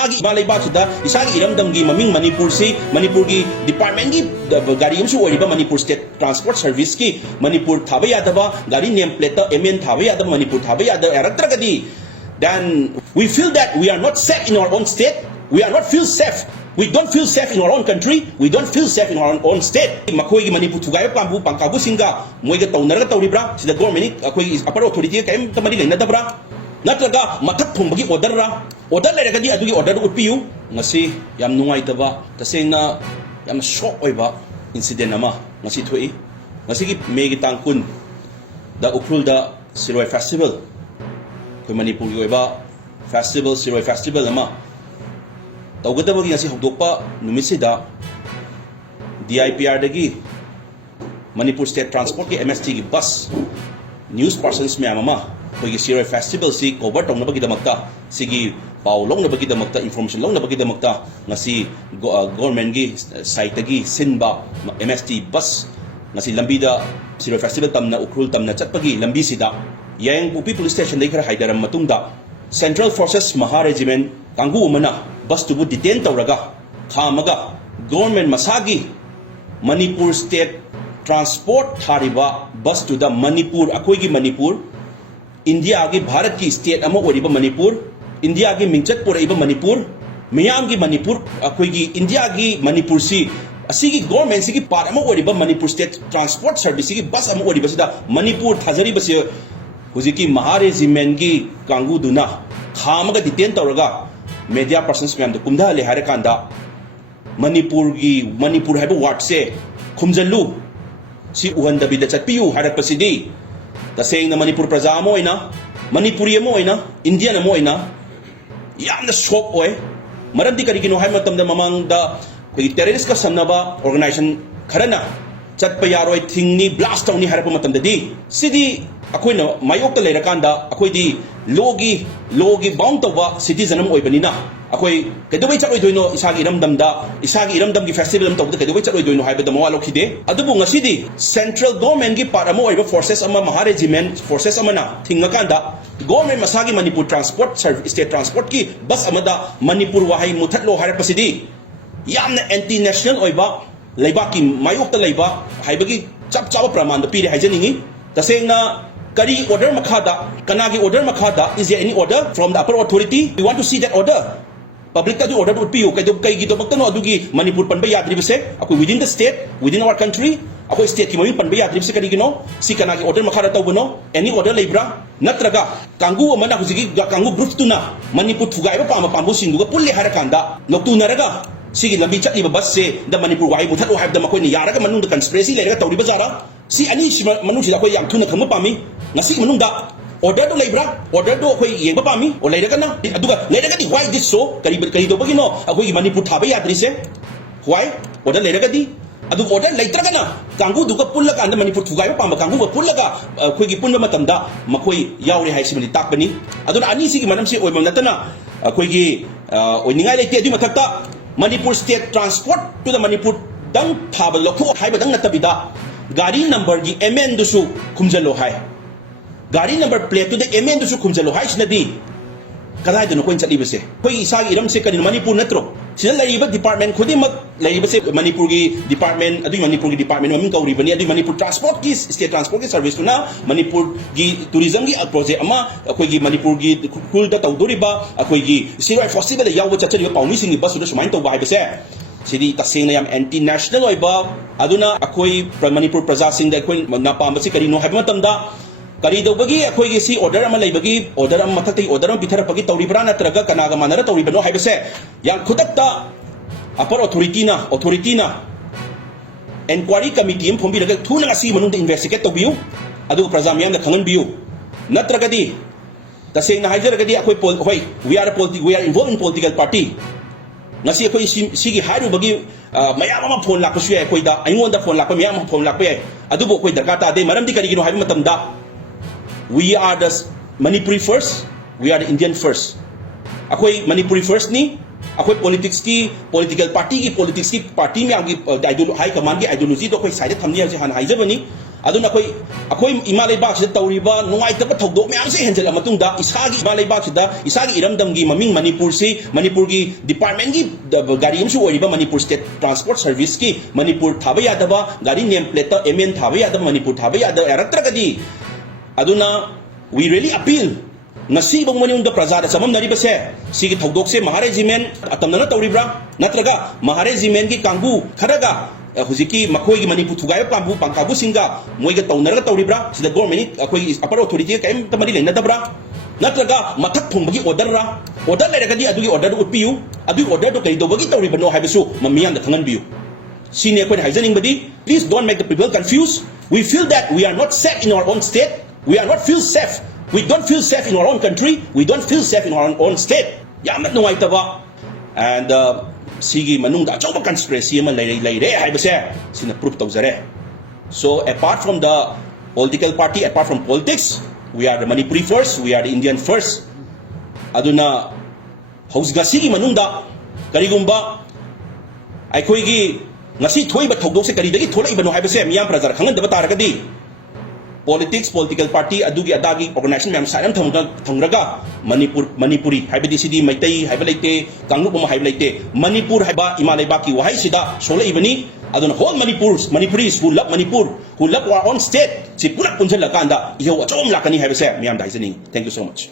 isagi Malaybasida, isagi iramdamgi maming Manipur si Manipur gi department gi gari amsu oriba Manipur State Transport Service ki Manipur thabayadaba gari nameplate ta MN thabayadaba Manipur thabayada eraktragadi, then we feel that we are not safe in our own state. We are not feel safe. We don't feel safe in our own country. We don't feel safe in our own state. Makoy gi Manipur thugay pambu pangkabu singa moiga tawnaraga tawribra sida government akoy upper authority kayem kamali lenadabra natraga matak thumbagi order ra order leragadi adugi order do utpiyu ngasi yam nungaitaba tasena yam shock oiba incident ama ngasi thui ngasi gi megi tangkun da ukrul da Siroi festival ko Manipur gi oiba festival Siroi festival ama tawgadabagi ngasi hogdokpa numisida DIPR dagi Manipur State Transport ki MST gi bus news persons me ama kogi Siroi festival si cover tong nabagi damakta sigi pau long nabagi damakta information long nabagi damakta ngasi government gi site gi sinba MST bus ngasi lambida Siroi festival tamna ukrul tamna chatpagi lambi sida yang Pupi police station dai khara haidaram matungda Central Forces Maha Regiment kanggu umana bus tubu detain tawraga khamaga government masagi Manipur State Transport thariba bus to the Manipur akoigi Manipur India gi Bharat ki state ama oriba Manipur India gi mingchat poraiba Manipur miyam gi Manipur akoigi India gi Manipur si asigi government sigi part ama oriba Manipur State Transport Service gi bus ama oriba sida Manipur thajari basi huziki Maha Regiment gi kanggu duna khamaga detain tawraga media persons me am kumda le hare kanda Manipur haiba ward se khumjallu si uhanda bida chatpiyu harak pasidi taseng na Manipur praja mo ina Manipuri mo ina Indian mo ina yamna shock oy maramdi karigino hay matamda mamang da terrorist ka samnaba organization kharana chatpa yaroi thingni blast tawni harak matamda di sidi akoy na mayok ta lera kanda akoy di logi bound tawa citizen am oibanina akoy kedawai chatoi doino isagi iramdam gi festival am tawda kedawai chatoi doino haibada mawalo khide adubu ngasidi central government gi paramo oiba forces ama Maha Regiment forces amana thingakanda government masagi Manipur Transport Service State Transport ki bus amada Manipur wahai muthatlo harapasidi yamna anti national oiba leibaki mayok ta leiba haibagi chap praman da pire haijaningi tasengna Kari order makada, kanagi order makada, is there any order from the upper authority? We want to see that order. Public ta do order would be kay gito magtano adugi Manipur panbayadri base ako within the state, within our country, ako state ki mawin panbayadri base kanigino, si kanagi order makada taw bono, any order labra, natraga, kanggu man ako sige kanggu group tuna, Manipur thugay ba pa mapambo sinduga pulle harakanda, noktuna raga. Sige lambi chat ni babas se da Manipur wahai muthat o have da makoy ni yara ka manung da conspiracy lega tawri bazara si ani manung sila ko yang tuna kham pami ngasi manung da order do labra order do koy yeng ba pami o lega na aduga lega di why this so kari do bagino akoy Manipur thabe yadri se why order lega di adu order laitra kana kanggu duga pulla ka anda Manipur thugay pa kanggu pulla ka koy gi punna matamda makoy yawri hai simali takbani adu ani sige manam se oy mamnatana koy gi oiningai lete adu matakta Manipur State Transport to the Manipur dang thaba lokho hai badang natabida gari number gi MN dusu khumjalo hai gari number plate to the MN dusu khumjalo hai sinadi kalai dano ko inchali base koi isagi iram se kanin Manipur natro sila lariba department khudi mag lariba se Manipur gi department adu Manipur gi department maming kauri bani adu Manipur Transport ki state transport ki service tuna Manipur gi tourism gi project ama akoi gi Manipur gi kul da tawdoriba akoi gi Siroi festival da yawo chachari ba paumi singi basu da sumain taw ba base sidi taseng na yam anti national oiba aduna akoi Manipur praja sing da akoi napamba si karino habi matamda kari do bagi akoi gi si order ama leibagi order am mathati order am bithara pagi tawribra na traga kanaga manara tawribano haibase yang khutakta upper authority na inquiry committee am phombi raga thuna ngasi manung da investigate tawbiu adu praja miyam da khangan biu natragadi taseng na haijaragadi akoi hoi we are involved in political party ngasi akoi sigi hairu bagi mayam ama phone lakpasu ya akoi da aingon da phone lakpa miyam phone lakpa ya adu bo akoi darka ta de maram di kari gino haiba matamda we are the Manipuri first, we are the Indian first. Ako'y Manipuri first ni, ako'y political party ki party में आगे high command की ideology तो कोई side थमनी है जो हन highs बनी aduna akoi ima leibak sida tawriba nungaitaba thodok myam se henjel matungda isagi ima leibak sida isagi iramdam gi maming Manipur si Manipur gi department gi gari amsu oriba Manipur state transport service ki Manipur thaba yadaba gari name plate MN thaba yadaba Manipur thaba yadaba eratragadi aduna we really appeal nasi bang manung da praja da samam nari base sigi thodok se Maharajimen atamna tawribra natraga Maharajimen gi kangbu kharaga huziki makoi gi Manipur thugai pambu pangkabu singa moiga tawnaraga tawribra sida government akoi upper authority kaim tamari lena dabra natraga mathak thongbagi order ra order leragadi adugi order du piu adu order do kai dobagi tawribano haibasu mamiyam da thangan biu senior koi haijaning badi please don't make the people confused we feel that we are not safe in our own state we are not feel safe we don't feel safe in our own country we don't feel safe in our own state yamat no aitaba and sigi manungda achoba conspiracy ama leire haibase sina proof tawzare so apart from the political party apart from politics we are the Manipuri first we are the Indian first aduna hausga sigi manungda karigumba aikoi gi ngasi thoiba thodok se kari dagi tholai bano haibase miyam prajar khangan daba taragadi politics political party adugi adagi organization mem saram thangraga Manipuri haibadi sidi maitai haibalaite kanglup ma haibalaite Manipur haiba imalaiba ki wahai sida solai ibani aduna whole Manipuris who love Manipur who love our own state si purak punjal lakanda iyo achom lakani haibase miyam daisening thank you so much